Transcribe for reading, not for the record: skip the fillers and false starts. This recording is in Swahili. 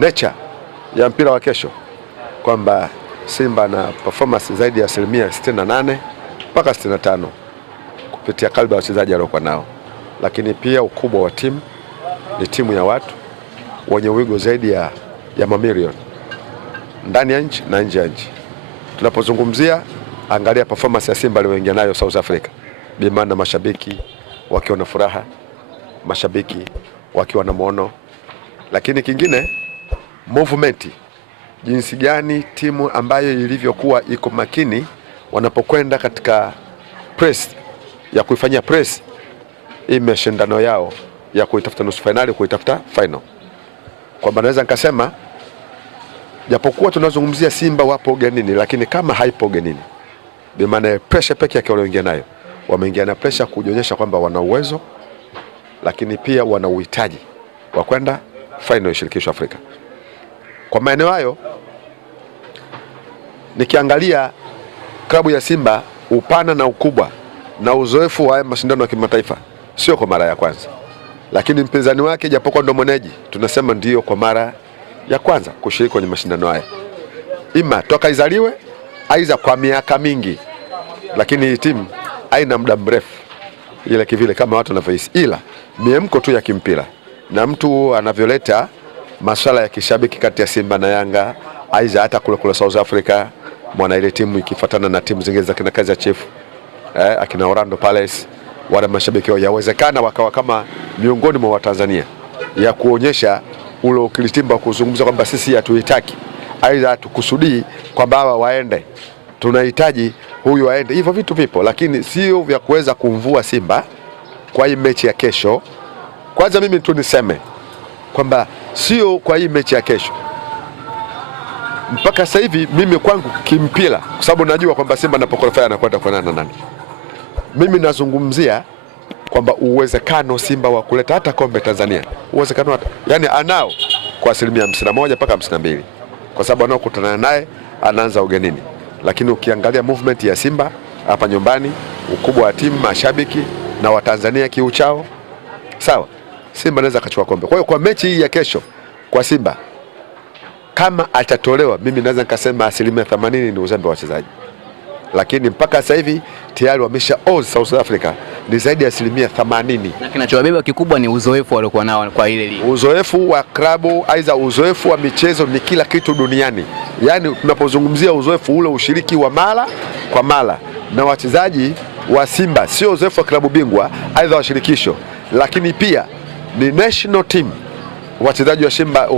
nature ya mpira wa kesho kwamba Simba na performance zaidi ya 68% mpaka 65% kupitia kalba ya wachezaji waliokuwa nao, lakini pia ukubwa wa timu, ni timu ya watu wenye wigo zaidi ya mamilioni ndani ya nchi na nje ya nchi. Tunapozungumzia, angalia performance ya Simba aliyoingia nayo South Africa, bimaana mashabiki wakiwa na furaha, mashabiki wakiwa na muono, lakini kingine movement, jinsi gani timu ambayo ilivyokuwa iko makini wanapokwenda katika press ya kuifanyia press hii mashindano yao ya kuitafuta nusu finali, kuitafuta final. Kwamba naweza nikasema japokuwa tunazungumzia Simba wapo ugenini, lakini kama haipo ugenini, bi maana pressure pekee yake walioingia nayo, wameingia na pressure kujionyesha kwamba wana uwezo, lakini pia wana uhitaji wa kwenda final ya shirikisho Afrika. Kwa maeneo hayo, nikiangalia klabu ya Simba, upana na ukubwa na uzoefu wa mashindano ya kimataifa, sio kwa mara ya kwanza, lakini mpinzani wake japokuwa ndo mwenyeji, tunasema ndio kwa mara ya kwanza kushiriki kwenye mashindano haya, ima toka izaliwe aiza kwa miaka mingi, lakini timu haina muda mrefu ile kivile kama watu wanavyohisi, ila miemko tu ya kimpira na mtu anavyoleta masuala ya kishabiki kati ya Simba na Yanga, aiza hata kule South Africa, mwana ile timu ikifuatana na timu zingine za kina Kaizer Chiefs, akina Orlando Pirates, wale mashabiki wao yawezekana wakawa kama miongoni mwa Watanzania, ya kuonyesha ule ukilitimba kuzungumza kwamba sisi hatuhitaki, aidha hatukusudii kwamba hawa waende, tunahitaji huyu aende. Hivyo vitu vipo, lakini sio vya kuweza kumvua Simba kwa hii mechi ya kesho. Kwanza mimi tu niseme kwamba sio kwa hii mechi ya kesho. Mpaka sasa hivi mimi kwangu kimpira, kwa sababu najua kwamba Simba anapokwenda anakwenda kwa nani, mimi nazungumzia kwamba uwezekano Simba wa kuleta hata kombe Tanzania, uwezekano hata, yani anao kwa 51% mpaka 52%, kwa sababu anaokutana naye anaanza ugenini. Lakini ukiangalia movement ya Simba hapa nyumbani, ukubwa wa timu, mashabiki na Watanzania kiuchao, sawa, Simba anaweza akachukua kombe. Kwa hiyo kwa mechi hii ya kesho kwa Simba, kama atatolewa, mimi naweza nikasema 80% ni uzembe wa wachezaji, lakini mpaka sasa hivi tayari wamesha South Africa ni zaidi ya 80%. Na kinachowabeba kikubwa ni uzoefu waliokuwa nao kwa ile ligi. Uzoefu wa klabu, aidha uzoefu wa michezo ni kila kitu duniani. Yaani tunapozungumzia uzoefu ule, ushiriki wa mara kwa mara na wachezaji wa Simba, sio uzoefu wa klabu bingwa aidha wa shirikisho, lakini pia ni national team. Wachezaji wa Simba